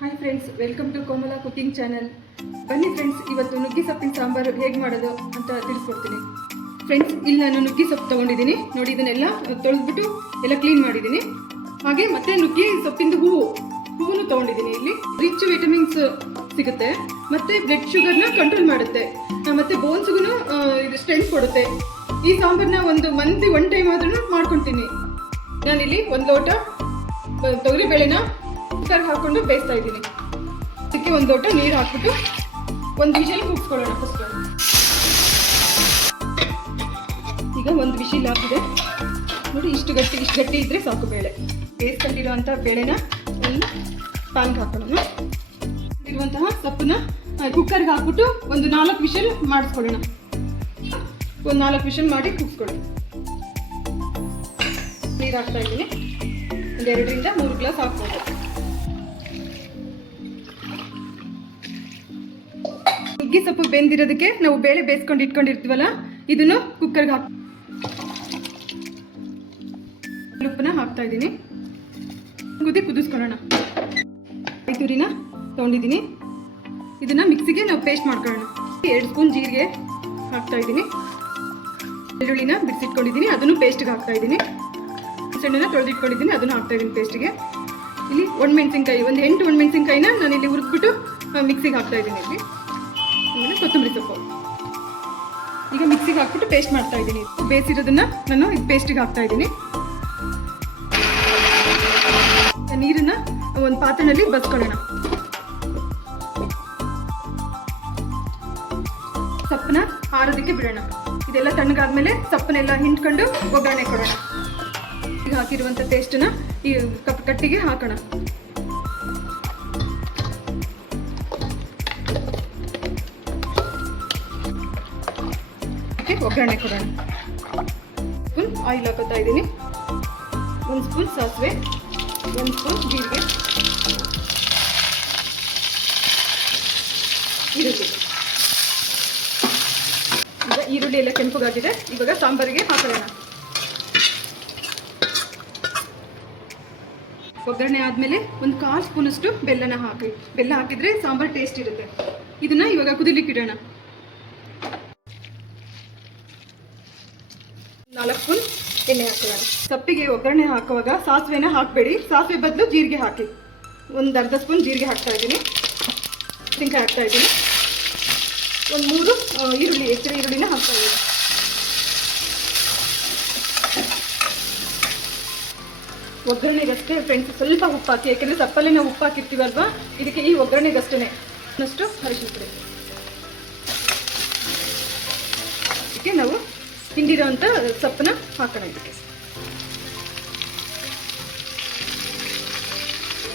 Hi friends, welcome to Komala cooking channel. ಬನ್ನಿ friends, ಇವತ್ತು ನುಗ್ಗಿ ಸೊಪ್ಪಿನ ಸಾಂಬಾರು ಹೇಗೆ ಮಾಡೋದು ಅಂತ ತಿಳಿಸ್ಕೊಡ್ತೀನಿ. ಫ್ರೆಂಡ್ಸ್, ಇಲ್ಲಿ ನಾನು ನುಗ್ಗಿ ಸೊಪ್ಪು ತೊಗೊಂಡಿದ್ದೀನಿ. ನೋಡಿ, ಇದನ್ನೆಲ್ಲ ತೊಳೆದ್ಬಿಟ್ಟು ಎಲ್ಲ ಕ್ಲೀನ್ ಮಾಡಿದ್ದೀನಿ. ಹಾಗೆ ಮತ್ತೆ ನುಗ್ಗಿ ಸೊಪ್ಪಿಂದು ಹೂವನ್ನು ತೊಗೊಂಡಿದ್ದೀನಿ. ಇಲ್ಲಿ ರಿಚ್ ವಿಟಮಿನ್ಸ್ ಸಿಗುತ್ತೆ, ಮತ್ತೆ ಬ್ಲಡ್ ಶುಗರ್ನ ಕಂಟ್ರೋಲ್ ಮಾಡುತ್ತೆ, ಮತ್ತೆ ಬೋನ್ಸ್ಗೂ ಇದು ಸ್ಟ್ರೆಂತ್ ಕೊಡುತ್ತೆ. ಈ ಸಾಂಬಾರನ್ನ ಒಂದು ಮಂದಿ ಒನ್ ಟೈಮ್ ಆದ್ರೂ ಮಾಡ್ಕೊತೀನಿ. ನಾನಿಲ್ಲಿ ಒಂದು ಲೋಟ ತೊಗರಿಬೇಳೆನ ಕುಕ್ಕರ್ ಹಾಕೊಂಡು ಬೇಯಿಸ್ತಾ ಇದ್ದೀನಿ. ಅದಕ್ಕೆ ಒಂದು ಲೋಟ ನೀರು ಹಾಕ್ಬಿಟ್ಟು ಒಂದು ವಿಷಲ್ ಕೂಗಿಸ್ಕೊಳ್ಳೋಣ. ಫಸ್ಟ್ ಈಗ ಒಂದು ವಿಷಲ್ ಹಾಕಿದೆ ನೋಡಿ. ಇಷ್ಟು ಗಟ್ಟಿ ಇದ್ರೆ ಸಾಕು. ಬೇಳೆ ಬೇಯಿಸ್ಕೊಂಡಿರುವಂಥ ಬೇಳೆನ ಎಲ್ಲ ಪ್ಯಾನ್ಗೆ ಹಾಕೊಳ್ಳೋಣ. ಇರುವಂತಹ ಸೊಪ್ಪನ್ನ ಕುಕ್ಕರ್ಗೆ ಹಾಕ್ಬಿಟ್ಟು ಒಂದು 4 ವಿಷಲ್ ಮಾಡಿಸ್ಕೊಳ್ಳೋಣ. ಒಂದು 4 ವಿಷಲ್ ಮಾಡಿ ಕೂಗಿಸ್ಕೊಳ್ಳಿ. ನೀರು ಹಾಕ್ತಾ ಇದ್ದೀನಿ. ಒಂದು 2 ರಿಂದ 3 ಗ್ಲಾಸ್ ಹಾಕ್ಬೋದು. ನುಗ್ಗಿ ಸೊಪ್ಪು ಬೆಂದಿರೋದಕ್ಕೆ ನಾವು ಬೇಳೆ ಬೇಯಿಸ್ಕೊಂಡು ಇಟ್ಕೊಂಡಿರ್ತೀವಲ್ಲ, ಇದನ್ನು ಕುಕ್ಕರ್ಗೆ ಉಪ್ಪನ್ನ ಹಾಕ್ತಾ ಇದ್ದೀನಿ. ಕುದಿಸ್ಕೊಳ್ಳೋಣ. ತುರಿನ ತೊಗೊಂಡಿದ್ದೀನಿ. ಇದನ್ನ ಮಿಕ್ಸಿಗೆ ನಾವು ಪೇಸ್ಟ್ ಮಾಡ್ಕೊಳ್ಳೋಣ. 2 ಸ್ಪೂನ್ ಜೀರಿಗೆ ಹಾಕ್ತಾ ಇದ್ದೀನಿ. ಬೆಳ್ಳುಳ್ಳಿನ ಬಿಡಿಸಿಟ್ಕೊಂಡಿದ್ದೀನಿ, ಅದನ್ನು ಪೇಸ್ಟ್ಗೆ ಹಾಕ್ತಾ ಇದ್ದೀನಿ. ಸಣ್ಣನ ತೊಳೆದಿಟ್ಕೊಂಡಿದ್ದೀನಿ, ಅದನ್ನು ಹಾಕ್ತಾ ಇದ್ದೀನಿ ಪೇಸ್ಟ್ಗೆ. ಇಲ್ಲಿ ಒಣಮೆಣಸಿನ್ಕಾಯಿ, ಒಂದು 8 ಒಣಮೆಣಸಿನ್ಕಾಯಿನ ನಾನು ಇಲ್ಲಿ ಹುರಿದ್ಬಿಟ್ಟು ಮಿಕ್ಸಿಗೆ ಹಾಕ್ತಾ ಇದ್ದೀನಿ. ಇಲ್ಲಿ ಆಮೇಲೆ ಕೊತ್ತಂಬರಿ ಸೊಪ್ಪು ಈಗ ಮಿಕ್ಸಿಗೆ ಹಾಕ್ಬಿಟ್ಟು ಪೇಸ್ಟ್ ಮಾಡ್ತಾ ಇದ್ದೀನಿ. ಬೇಯಿಸಿರೋದನ್ನ ನಾನು ಇದು ಪೇಸ್ಟಿಗೆ ಹಾಕ್ತಾ ಇದ್ದೀನಿ. ನೀರನ್ನ ಒಂದು ಪಾತ್ರೆಯಲ್ಲಿ ಬಸ್ಕೊಳ್ಳೋಣ. ಸೊಪ್ಪನ್ನ ಆರೋದಕ್ಕೆ ಬಿಡೋಣ. ಇದೆಲ್ಲ ತಣ್ಣಗಾದ್ಮೇಲೆ ಸೊಪ್ಪನ್ನೆಲ್ಲ ಹಿಂಡ್ಕೊಂಡು ಒಗ್ಗರಣೆ ಕೊಡೋಣ. ಈಗ ಹಾಕಿರುವಂಥ ಪೇಸ್ಟನ್ನ ಈ ಕಟ್ಟಿಗೆ ಹಾಕೋಣ. ಒಗ್ಗರಣೆ ಕೊಡೋಣ. ಸ್ಪೂನ್ ಆಯಿಲ್ ಹಾಕೋತಾ ಇದ್ದೀನಿ. 1 ಸ್ಪೂನ್ ಸಾಸಿವೆ, 1 ಸ್ಪೂನ್ ಜೀರಿಗೆ, ಈರುಳ್ಳಿ. ಈಗ ಈರುಳ್ಳಿ ಎಲ್ಲ ಕೆಂಪಗಾಗಿದೆ. ಇವಾಗ ಸಾಂಬಾರಿಗೆ ಹಾಕೋಣ. ಒಗ್ಗರಣೆ ಆದಮೇಲೆ ಒಂದು 1/4 ಸ್ಪೂನಷ್ಟು ಬೆಲ್ಲನ ಹಾಕಿ. ಬೆಲ್ಲ ಹಾಕಿದ್ರೆ ಸಾಂಬಾರು ಟೇಸ್ಟ್ ಇರುತ್ತೆ. ಇದನ್ನ ಇವಾಗ ಕುದಿಲಿಕ್ಕೆ ಇಡೋಣ. 4 ಸ್ಪೂನ್ ಎಣ್ಣೆ ಹಾಕೋಣ. ಸೊಪ್ಪಿಗೆ ಒಗ್ಗರಣೆ ಹಾಕುವಾಗ ಸಾಸಿವೆನ ಹಾಕಬೇಡಿ. ಸಾಸಿವೆ ಬದಲು ಜೀರಿಗೆ ಹಾಕಿ. ಒಂದು ಅರ್ಧ ಸ್ಪೂನ್ ಜೀರಿಗೆ ಹಾಕ್ತಾ ಇದ್ದೀನಿ. ಮೆಣಸಿನ್ಕಾಯಿ ಹಾಕ್ತಾ ಇದ್ದೀನಿ. ಒಂದು 3 ಈರುಳ್ಳಿ, ಹೆಚ್ಚಿನ ಈರುಳ್ಳಿನ ಹಾಕ್ತಾ ಇದ್ದೀನಿ. ಒಗ್ಗರಣೆಗಷ್ಟೇ ಫ್ರೆಂಡ್ಸ್ ಸ್ವಲ್ಪ ಉಪ್ಪು ಹಾಕಿ, ಯಾಕೆಂದರೆ ಸಪ್ಪಲ್ಲೇ ನಾವು ಉಪ್ಪು ಹಾಕಿರ್ತೀವಲ್ವಾ, ಇದಕ್ಕೆ ಈ ಒಗ್ಗರಣೆಗಷ್ಟೇ ಅಷ್ಟು ಅರಿಶಿನ ಪುಡಿ. ಇದಕ್ಕೆ ನಾವು ಹಿಂಡಿರೋಂಥ ಸೊಪ್ಪನ್ನ ಹಾಕೋಣ. ಇದಕ್ಕೆ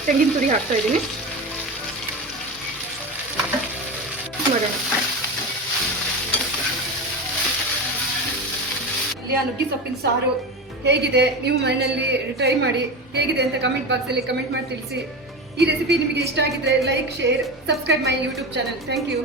ತೆಂಗಿನ ತುರಿ ಹಾಕ್ತಾ ಇದ್ದೀನಿ. ಮಾಡೋಣ. ಇಲ್ಲಿ ಆ ನುಗ್ಗಿ ಸೊಪ್ಪಿನ ಸಾರು ಹೇಗಿದೆ, ನೀವು ಮನೆಯಲ್ಲಿ ಟ್ರೈ ಮಾಡಿ. ಹೇಗಿದೆ ಅಂತ ಕಮೆಂಟ್ ಬಾಕ್ಸಲ್ಲಿ ಕಮೆಂಟ್ ಮಾಡಿ ತಿಳಿಸಿ. ಈ ರೆಸಿಪಿ ನಿಮಗೆ ಇಷ್ಟ ಆಗಿದ್ರೆ like, share, subscribe my YouTube channel. Thank you.